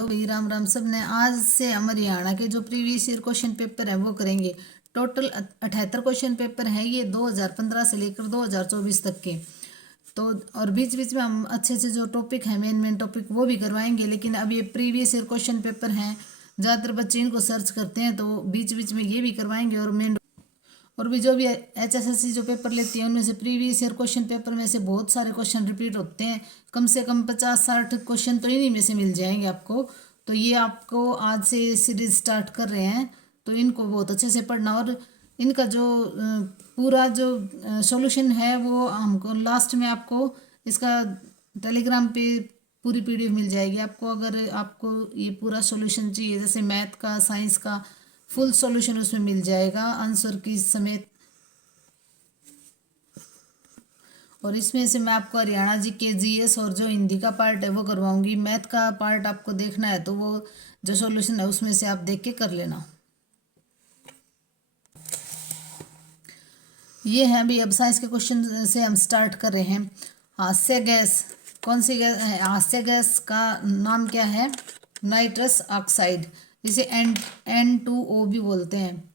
तो भाई राम राम सब ने। आज से हम हरियाणा के जो प्रीवियस ईयर क्वेश्चन पेपर है वो करेंगे। टोटल 78 क्वेश्चन पेपर है ये 2015 से लेकर 2024 तक के। तो और बीच बीच में हम अच्छे से जो टॉपिक है मेन मेन टॉपिक वो भी करवाएंगे। लेकिन अब ये प्रीवियस ईयर क्वेश्चन पेपर हैं, ज़्यादातर बच्चे इनको सर्च करते हैं, तो बीच बीच में ये भी करवाएंगे। और मेन और भी जो भी HSSC जो पेपर लेती है उनमें से प्रीवियस ईयर क्वेश्चन पेपर में से बहुत सारे क्वेश्चन रिपीट होते हैं। कम से कम 50-60 क्वेश्चन तो इन्हीं में से मिल जाएंगे आपको। तो ये आपको आज से सीरीज स्टार्ट कर रहे हैं, तो इनको बहुत अच्छे से पढ़ना। और इनका जो पूरा जो सॉल्यूशन है वो हमको लास्ट में आपको इसका टेलीग्राम पे पूरी PDF मिल जाएगी आपको। अगर आपको ये पूरा सॉल्यूशन चाहिए, जैसे मैथ का, साइंस का फुल सॉल्यूशन उसमें मिल जाएगा आंसर की समेत। और इसमें से मैं आपको हरियाणा GK GS और जो हिंदी का पार्ट है वो करवाऊंगी। मैथ का पार्ट आपको देखना है तो वो जो सॉल्यूशन है उसमें से आप देख के कर लेना। ये है अभी, अब साइंस के क्वेश्चन से हम स्टार्ट कर रहे हैं। हास्य गैस, कौन सी गैस है? हास्य गैस का नाम क्या है? नाइट्रस ऑक्साइड, जिसे N2O भी बोलते हैं।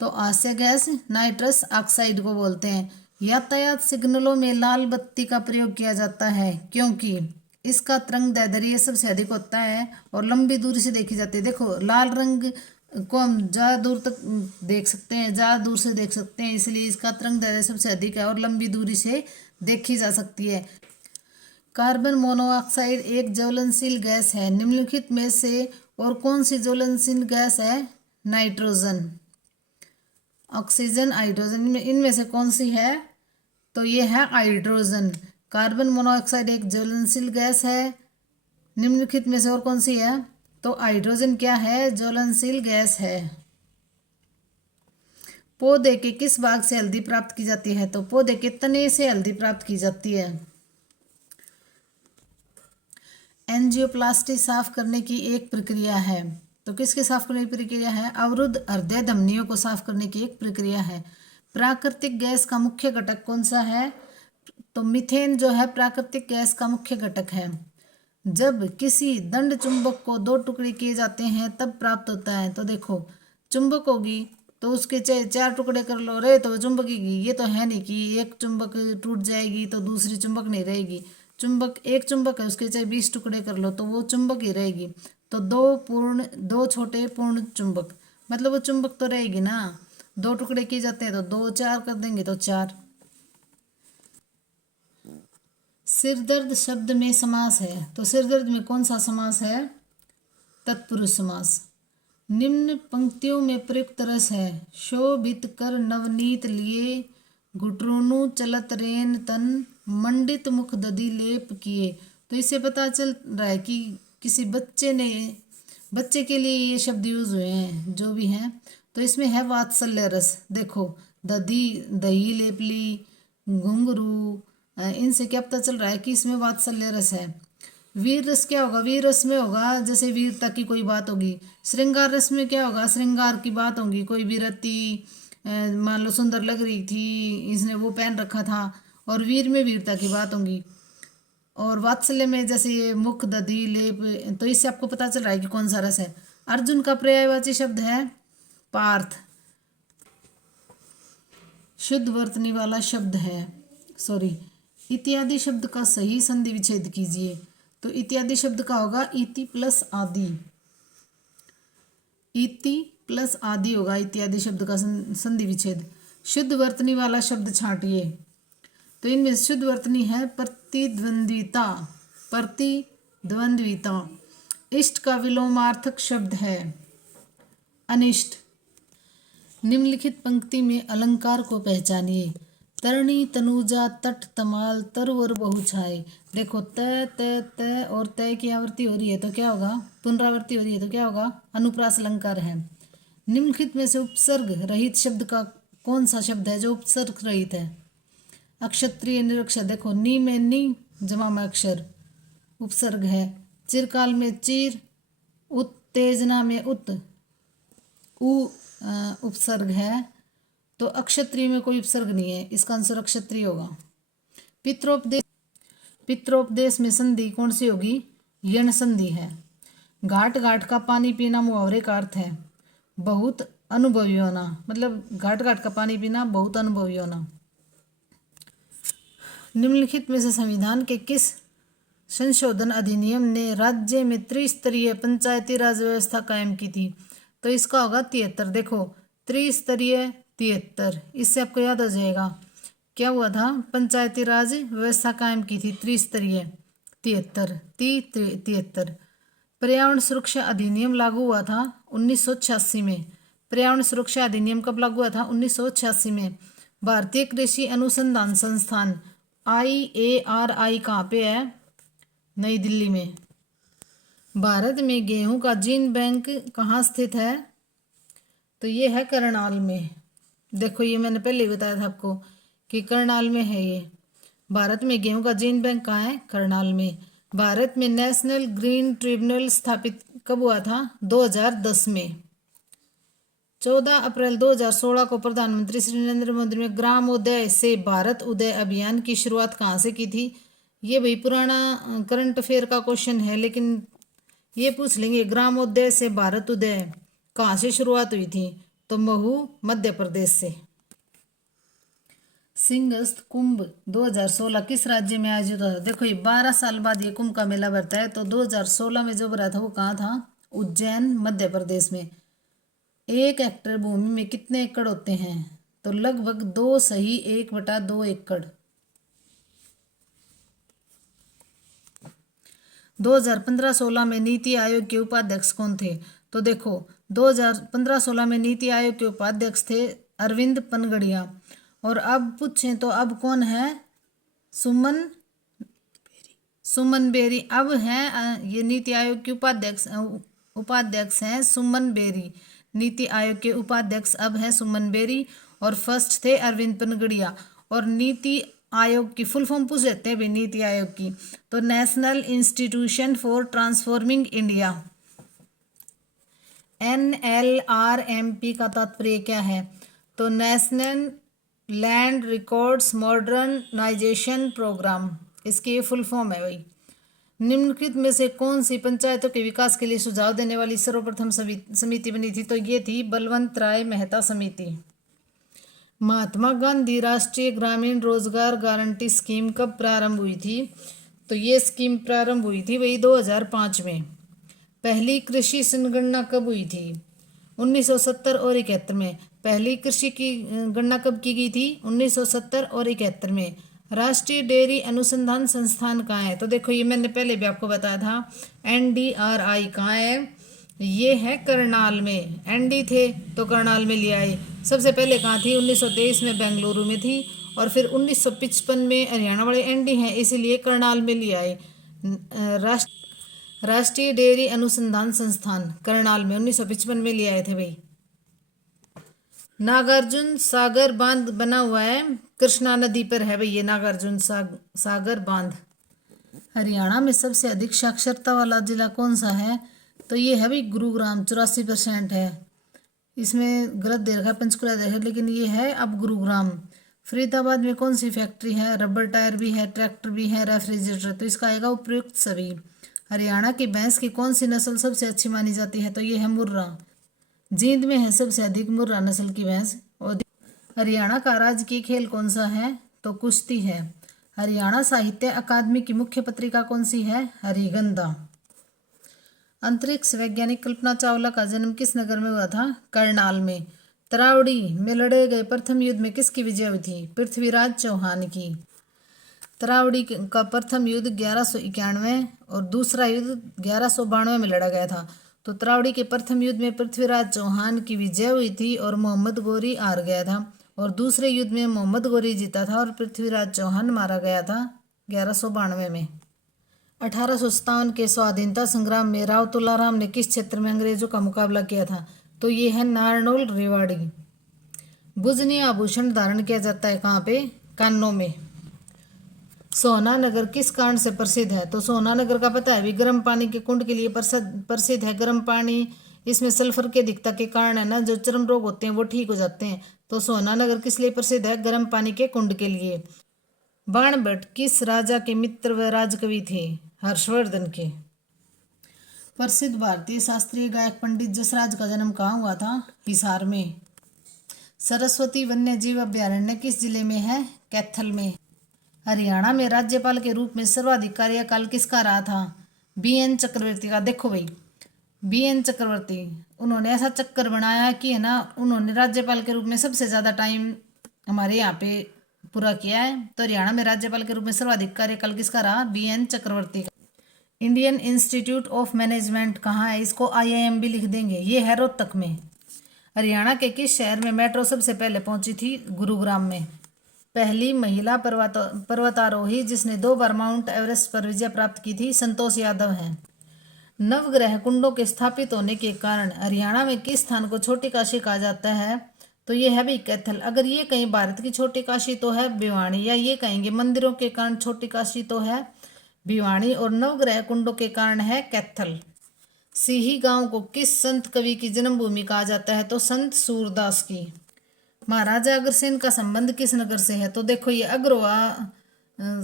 तो हास्य गैस नाइट्रस ऑक्साइड को बोलते हैं। यातायात सिग्नलों में लाल बत्ती का प्रयोग किया जाता है क्योंकि इसका तरंगदैर्ध्य सबसे अधिक होता है और लंबी दूरी से देखी जाती है। देखो, लाल रंग को हम ज़्यादा दूर तक देख सकते हैं, ज़्यादा दूर से देख सकते हैं, इसलिए इसका तरंगदैर्ध्य सबसे अधिक है और लंबी दूरी से देखी जा सकती है। कार्बन मोनोऑक्साइड एक ज्वलनशील गैस है। निम्नलिखित में से और कौन सी ज्वलनशील गैस है? नाइट्रोजन, ऑक्सीजन, हाइड्रोजन, इनमें से कौन सी है? तो ये है हाइड्रोजन। कार्बन मोनोऑक्साइड एक ज्वलनशील गैस है। निम्नलिखित में से और कौन सी है? तो हाइड्रोजन क्या है? ज्वलनशील गैस है। पौधे के किस भाग से हल्दी प्राप्त की जाती है? तो पौधे के तने से हल्दी प्राप्त की जाती है। एंजियोप्लास्टी साफ करने की एक प्रक्रिया है। तो किसके साफ करने की प्रक्रिया है? अवरुद्ध हृदय धमनियों को साफ करने की एक प्रक्रिया है। प्राकृतिक गैस का मुख्य घटक कौन सा है? तो मीथेन जो है प्राकृतिक गैस का मुख्य घटक है। जब किसी दंड चुंबक को दो टुकड़े किए जाते हैं तब प्राप्त होता है। तो देखो, चुंबक होगी तो उसके चाहे 4 टुकड़े कर लो रे तो चुंबकेगी। ये तो है नहीं कि एक चुंबक टूट जाएगी तो दूसरी चुंबक नहीं रहेगी। चुंबक, एक चुंबक है, उसके चाहे 20 टुकड़े कर लो तो वो चुंबक ही रहेगी। तो दो छोटे पूर्ण चुंबक, मतलब वो चुंबक तो रहेगी ना। 2 टुकड़े किए जाते हैं तो 2 4 कर देंगे तो 4। सिरदर्द शब्द में समास है। तो सिरदर्द में कौन सा समास है? तत्पुरुष समास। निम्न पंक्तियों में प्रयुक्त रस है। शोभित कर नवनीत लिए, घुटरोनु चलत रेन तन, मंडित मुख दधि लेप किए। तो इससे पता चल रहा है कि किसी बच्चे के लिए ये शब्द यूज हुए हैं जो भी हैं। तो इसमें है वात्सल्य रस। देखो, दधी, दही लेप ली, घुंघरू, इनसे क्या पता चल रहा है कि इसमें वात्सल्य रस है। वीर रस क्या होगा? वीर रस में होगा जैसे वीरता की कोई बात होगी। श्रृंगार रस में क्या होगा? श्रृंगार की बात होगी, कोई वीरती, मान लो सुंदर लग रही थी, इसने वो पहन रखा था, और वीर में वीरता की बात होगी। और वात्सल्य में जैसे ये मुख, दधि, लेप, तो इससे आपको पता चल रहा है कि कौन सा रस है। अर्जुन का पर्यायवाची शब्द है पार्थ। शुद्ध वर्तनी वाला शब्द है, सॉरी। इत्यादि शब्द का सही संधि विच्छेद कीजिए। तो इत्यादि शब्द का होगा इति प्लस आदि। इति प्लस आदि होगा इत्यादि शब्द का संधि विच्छेद। शुद्ध वर्तनी वाला शब्द छांटिए। तो इनमें शुद्ध वर्तनी है प्रतिद्वंद्विता। प्रतिद्वंद्विता। इष्ट का विलोमार्थक शब्द है अनिष्ट। निम्नलिखित पंक्ति में अलंकार को पहचानिए। तरणी, तनुजा, तट, तमाल, तरवर, बहुछाई। देखो, त और त की आवृत्ति हो रही है तो क्या होगा? पुनरावृत्ति हो रही है तो क्या होगा? अनुप्रास अलंकार है। निम्नलिखित में से उपसर्ग रहित शब्द का कौन सा शब्द है जो उपसर्ग रहित है? अक्षत्रिय, निरक्षर। देखो, नी में नी, जमा में अक्षर, उपसर्ग है। चिरकाल में चीर, उत्तेजना में उत, उ उपसर्ग है। तो अक्षत्रिय में कोई उपसर्ग नहीं है, इसका आंसर अक्षत्रिय होगा। पित्रोपदेश में संधि कौन सी होगी? यण संधि है। घाट घाट का पानी पीना मुहावरे का अर्थ है बहुत अनुभवी होना, मतलब घाट घाट का पानी पीना बहुत अनुभवी होना। निम्नलिखित में से संविधान के किस संशोधन अधिनियम ने राज्य में त्रिस्तरीय पंचायती राज व्यवस्था कायम की थी? तो इसका होगा 73। देखो त्रिस्तरीय 73, इससे आपको याद हो जाएगा क्या हुआ था। पंचायती राज व्यवस्था कायम की थी त्रिस्तरीय 73। पर्यावरण सुरक्षा अधिनियम लागू हुआ था 1986 में। पर्यावरण सुरक्षा अधिनियम कब लागू हुआ था? 1986 में। भारतीय कृषि अनुसंधान संस्थान IARI कहाँ पे है? नई दिल्ली में। भारत में गेहूं का जीन बैंक कहाँ स्थित है? तो ये है करनाल में। देखो ये मैंने पहले ही बताया था आपको कि करनाल में है ये। भारत में गेहूं का जीन बैंक कहाँ है? करनाल में। भारत में नेशनल ग्रीन ट्रिब्यूनल स्थापित कब हुआ था? 2010 में। 14 अप्रैल 2016 को प्रधानमंत्री श्री नरेंद्र मोदी ने ग्रामोदय से भारत उदय अभियान की शुरुआत कहाँ से की थी? ये भाई पुराना करंट अफेयर का क्वेश्चन है, लेकिन ये पूछ लेंगे ग्रामोदय से भारत उदय कहाँ से शुरुआत हुई थी? तो महू मध्य प्रदेश से। सिंहस्थ कुंभ 2016 किस राज्य में आयोजित हुआ था? देखो ये 12 साल बाद ये कुंभ का मेला भरता है। तो 2016 में जो भरा था वो कहाँ था? उज्जैन मध्य प्रदेश में। 1 हेक्टेयर भूमि में कितने एकड़ होते हैं? तो लगभग 2 एकड़। 2015-16 में नीति आयोग के उपाध्यक्ष कौन थे? तो देखो 2015-16 में नीति आयोग के उपाध्यक्ष थे अरविंद पनगड़िया। और अब पूछें तो अब कौन है? सुमन बेरी अब हैं। ये नीति आयोग के उपाध्यक्ष हैं सुमन बेरी। नीति आयोग के उपाध्यक्ष अब हैं सुमन बेरी और फर्स्ट थे अरविंद पनगड़िया। और नीति आयोग की फुल फॉर्म पूछ लेते हैं भाई नीति आयोग की। तो National Institution for Transforming India, NLRMP का तात्पर्य क्या है? तो National Land Records Modernisation Programme, इसकी ये फुल फॉर्म है भाई। निम्नलिखित में से कौन सी पंचायतों के विकास के लिए सुझाव देने वाली सर्वप्रथम समिति बनी थी? तो ये थी बलवंत राय मेहता समिति। महात्मा गांधी राष्ट्रीय ग्रामीण रोजगार गारंटी स्कीम कब प्रारंभ हुई थी? तो ये स्कीम प्रारंभ हुई थी वही 2005 में। पहली कृषि जनगणना कब हुई थी? 1970 और 71 में। पहली कृषि की गणना कब की गई थी? 1970 और 71 में। राष्ट्रीय डेयरी अनुसंधान संस्थान कहाँ है? तो देखो ये मैंने पहले भी आपको बताया था NDRI कहाँ है? ये है करनाल में। ND थे तो करनाल में ले आए। सबसे पहले कहाँ थी? 1923 में बेंगलुरु में थी और फिर 1955 में हरियाणा वाले ND हैं इसीलिए करनाल में ले आए। राष्ट्रीय डेयरी अनुसंधान संस्थान करनाल में 1955 में ले आए थे भाई। नागार्जुन सागर बांध बना हुआ है कृष्णा नदी पर है भाई ये नागार्जुन सागर बांध। हरियाणा में सबसे अधिक साक्षरता वाला जिला कौन सा है? तो ये है भाई गुरुग्राम, 84% है। इसमें गलत दे रखा है, पंचकुला दे रखा है, लेकिन ये है अब गुरुग्राम। फरीदाबाद में कौन सी फैक्ट्री है? रबर टायर भी है, ट्रैक्टर भी है, रेफ्रिजरेटर। तो इसका आएगा उपयुक्त सभी। हरियाणा की भैंस की कौन सी नस्ल सबसे अच्छी मानी जाती है? तो ये है मुर्रा। जींद में है सबसे अधिक मुर्रा नस्ल की भैंस। और हरियाणा का राजकीय खेल कौन सा है? तो कुश्ती है। हरियाणा साहित्य अकादमी की मुख्य पत्रिका कौन सी है? हरिगंधा। अंतरिक्ष वैज्ञानिक कल्पना चावला का जन्म किस नगर में हुआ था? करनाल में। तरावड़ी में लड़े गए प्रथम युद्ध में किसकी विजय हुई थी? पृथ्वीराज चौहान की। तरावड़ी का प्रथम युद्ध 1191 और दूसरा युद्ध 1192 में लड़ा गया था। तो तरावड़ी के प्रथम युद्ध में पृथ्वीराज चौहान की विजय हुई थी और मोहम्मद गोरी हार गया था। और दूसरे युद्ध में मोहम्मद गोरी जीता था और पृथ्वीराज चौहान मारा गया था 1192 में। 1857 के स्वाधीनता संग्राम में राव तुलाराम ने किस क्षेत्र में अंग्रेजों का मुकाबला किया था? तो ये है नारनौल रेवाड़ी। बुजनी आभूषण धारण किया जाता है कहाँ पे? कानों में। सोहना नगर किस कारण से प्रसिद्ध है? तो सोहना नगर का पता है भी गर्म पानी के कुंड के लिए प्रसिद्ध है। गर्म पानी, इसमें सल्फर की अधिकता के कारण है ना जो चर्म रोग होते हैं वो ठीक हो जाते हैं। तो सोहना नगर किस लिए प्रसिद्ध है? गर्म पानी के कुंड के लिए। बाणभट्ट किस राजा के मित्र व राजकवि थे? हर्षवर्धन के। प्रसिद्ध भारतीय शास्त्रीय गायक पंडित जसराज का जन्म कहाँ हुआ था? हिसार में। सरस्वती वन्य जीव अभ्यारण्य किस जिले में है? कैथल में। हरियाणा में राज्यपाल के रूप में सर्वाधिक कार्यकाल किसका रहा था? BN चक्रवर्ती का। देखो भाई, BN चक्रवर्ती, उन्होंने ऐसा चक्कर बनाया कि है ना, उन्होंने राज्यपाल के रूप में सबसे ज़्यादा टाइम हमारे यहाँ पे पूरा किया है। तो हरियाणा में राज्यपाल के रूप में सर्वाधिक कार्यकाल किसका रहा? BN चक्रवर्ती का। इंडियन इंस्टीट्यूट ऑफ मैनेजमेंट कहाँ है? इसको IIM भी लिख देंगे। ये है रोहतक में। हरियाणा के किस शहर में मेट्रो सबसे पहले पहुंची थी? गुरुग्राम में। पहली महिला पर्वतारोही जिसने 2 बार माउंट एवरेस्ट पर विजय प्राप्त की थी? संतोष यादव हैं। नवग्रह कुंडों के स्थापित होने के कारण हरियाणा में किस स्थान को छोटी काशी कहा जाता है? तो ये है भी कैथल। अगर ये कहीं भारत की छोटी काशी तो है भिवानी, या ये कहेंगे मंदिरों के कारण छोटी काशी तो है भिवानी, और नवग्रह कुंडों के कारण है कैथल। सीही गांव को किस संत कवि की जन्मभूमि कहा जाता है? तो संत सूरदास की। महाराजा अग्रसेन का संबंध किस नगर से है? तो देखो ये अग्रवा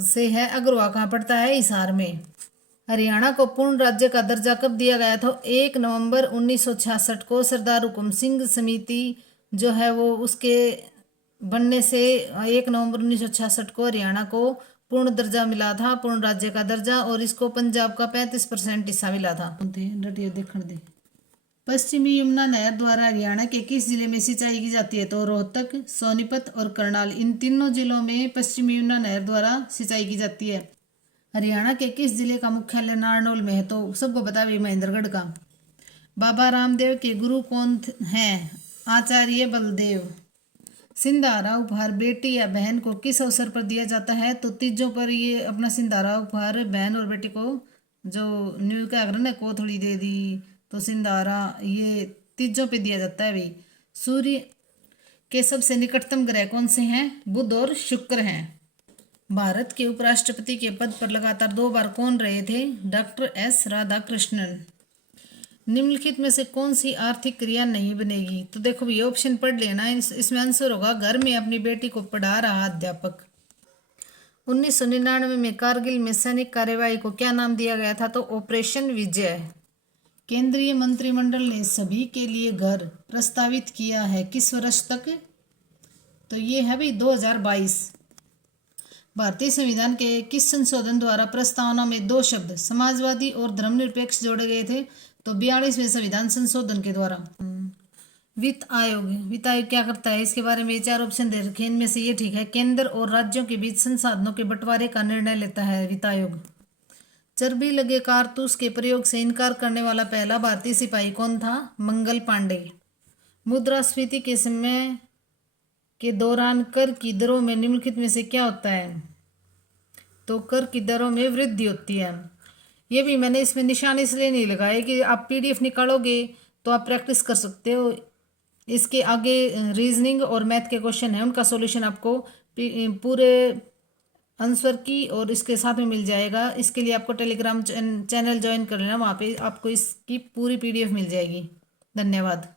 से है। अग्रवा कहाँ पड़ता है? हिसार में। हरियाणा को पूर्ण राज्य का दर्जा कब दिया गया था? 1 नवंबर 1966 को सरदार हुकुम सिंह समिति जो है वो उसके बनने से 1 नवंबर 1966 को हरियाणा को पूर्ण दर्जा मिला था, पूर्ण राज्य का दर्जा, और इसको पंजाब का 35% हिस्सा मिला था। देखने दे। पश्चिमी यमुना नहर द्वारा हरियाणा के किस जिले में सिंचाई की जाती है? तो रोहतक, सोनीपत और करनाल, इन तीनों जिलों में पश्चिमी यमुना नहर द्वारा सिंचाई की जाती है। हरियाणा के किस जिले का मुख्यालय नारनौल में है? तो सबको पता है महेंद्रगढ़ का। बाबा रामदेव के गुरु कौन हैं? आचार्य बलदेव। सिंधारा उपहार बेटी या बहन को किस अवसर पर दिया जाता है? तो तीजों पर ये अपना सिंधारा उपहार बहन और बेटी को जो न्यू का अगर को थोड़ी दे दी, तो सिंधारा ये तीजों पे दिया जाता है भाई। सूर्य के सबसे निकटतम ग्रह कौन से हैं? बुध और शुक्र हैं। भारत के उपराष्ट्रपति के पद पर लगातार 2 बार कौन रहे थे? Doctor S Radhakrishnan. निम्नलिखित में से कौन सी आर्थिक क्रिया नहीं बनेगी? तो देखो ये ऑप्शन पढ़ लेना, इसमें आंसर होगा घर में अपनी बेटी को पढ़ा रहा अध्यापक। 1999 में कारगिल में सैनिक कार्यवाही को क्या नाम दिया गया था? तो ऑपरेशन विजय। केंद्रीय मंत्रिमंडल ने सभी के लिए घर प्रस्तावित किया है किस वर्ष तक? तो ये है भाई 2022। भारतीय संविधान के किस संशोधन द्वारा प्रस्तावना में 2 शब्द समाजवादी और धर्मनिरपेक्ष जोड़े गए थे? तो 42वें संविधान संशोधन के द्वारा। वित्त आयोग क्या करता है? इसके बारे में 4 ऑप्शन दे रखे, इनमें से ये ठीक है। केंद्र और राज्यों के बीच संसाधनों के बंटवारे का निर्णय लेता है वित्त आयोग। चर्बी लगे कारतूस के प्रयोग से इनकार करने वाला पहला भारतीय सिपाही कौन था? मंगल पांडे। मुद्रास्फीति के समय के दौरान कर की दरों में निम्नलिखित में से क्या होता है? तो कर की दरों में वृद्धि होती है। ये भी मैंने इसमें निशान इसलिए नहीं लगाए कि आप PDF निकालोगे तो आप प्रैक्टिस कर सकते हो। इसके आगे रीजनिंग और मैथ के क्वेश्चन है, उनका सॉल्यूशन आपको पूरे आंसर की और इसके साथ में मिल जाएगा। इसके लिए आपको टेलीग्राम चैनल ज्वाइन कर लेना, वहाँ पे आपको इसकी पूरी PDF मिल जाएगी। धन्यवाद।